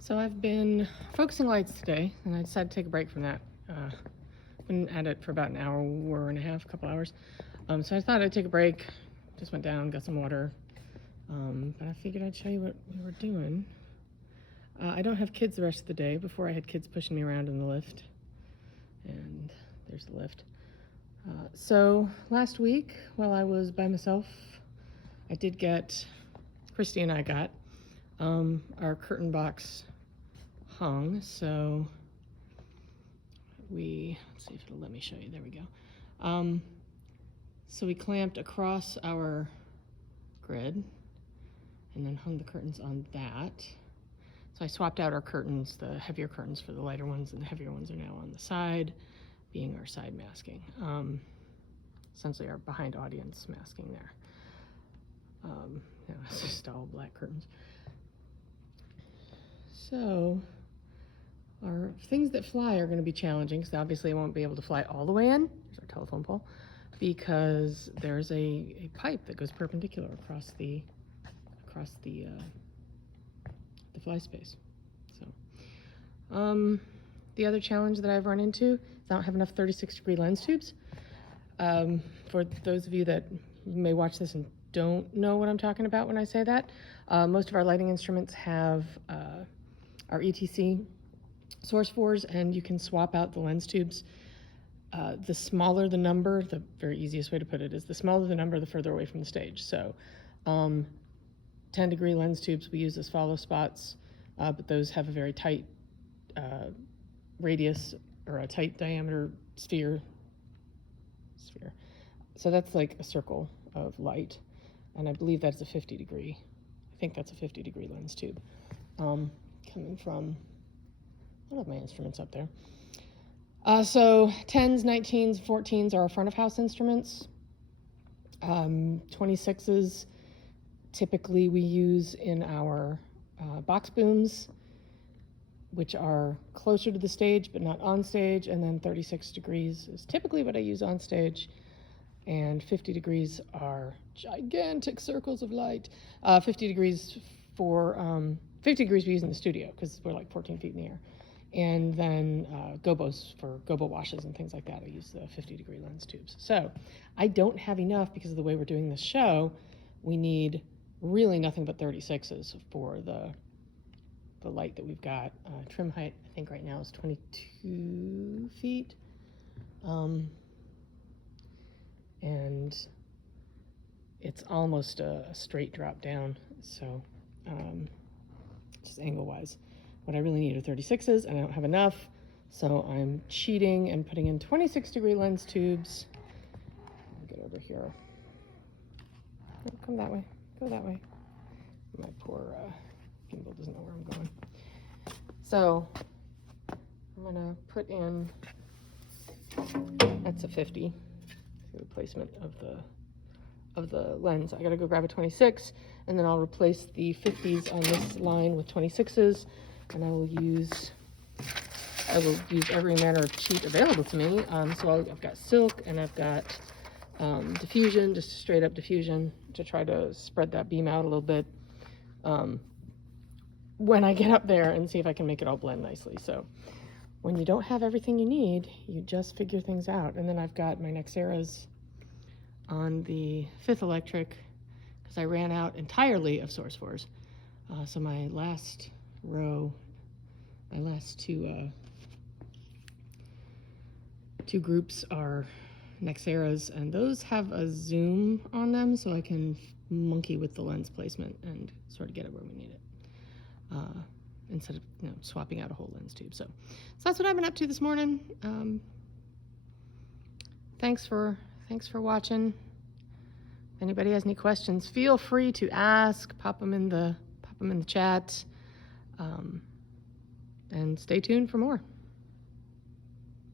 So I've been focusing lights today, and I decided to take a break from that. Been at it for about an hour and a half, a couple hours. So I thought I'd take a break. Just went down, got some water. But I figured I'd show you what we were doing. I don't have kids the rest of the day. Before I had kids pushing me around in the lift. And there's the lift. So last week, while I was by myself, Christy and I got our curtain box hung. So let's see if it'll let me show you. There we go. So we clamped across our grid and then hung the curtains on that. So I swapped out our curtains, the heavier curtains for the lighter ones, and the heavier ones are now on the side, being our side masking. Essentially our behind audience masking there. It's just all black curtains. So our things that fly are going to be challenging, because obviously I won't be able to fly all the way in. There's our telephone pole, because there's a pipe that goes perpendicular across the fly space. So the other challenge that I've run into is I don't have enough 36-degree lens tubes. For those of you that may watch this and don't know what I'm talking about when I say that, most of our lighting instruments have our ETC source 4s, and you can swap out the lens tubes. The smaller the number, the very easiest way to put it is the smaller the number, the further away from the stage. So 10-degree lens tubes we use as follow spots, but those have a very tight radius, or a tight diameter sphere. So that's like a circle of light, and I believe that's a 50-degree. I think that's a 50-degree lens tube coming from one of my instruments up there. So 10s, 19s, 14s are our front of house instruments. 26s typically we use in our box booms, which are closer to the stage but not on stage, and then 36 degrees is typically what I use on stage, and 50 degrees are gigantic circles of light. 50 degrees we use in the studio because we're like 14 feet in the air. And then gobos for gobo washes and things like that, I use the 50-degree lens tubes. So I don't have enough because of the way we're doing this show. We need really nothing but 36s for the light that we've got. Trim height, I think right now is 22 feet. And it's almost a straight drop down, so just angle-wise. What I really need are 36s, and I don't have enough, so I'm cheating and putting in 26-degree lens tubes. I'll get over here. Oh, come that way. Go that way. My poor gimbal doesn't know where I'm going. So I'm gonna put in, that's a 50, the replacement of the lens. I gotta go grab a 26, and then I'll replace the 50s on this line with 26s. And I will use every manner of cheat available to me. So I've got silk, and I've got diffusion, just straight up diffusion, to try to spread that beam out a little bit when I get up there, and see if I can make it all blend nicely. So when you don't have everything you need, you just figure things out. And then I've got my Nexeras on the 5th electric, because I ran out entirely of source 4s. So my last two groups are Nexeras, and those have a zoom on them, so I can monkey with the lens placement and sort of get it where we need it, instead of swapping out a whole lens tube. So that's what I've been up to this morning. Thanks for watching. If anybody has any questions, feel free to ask. Pop them in the chat. And stay tuned for more.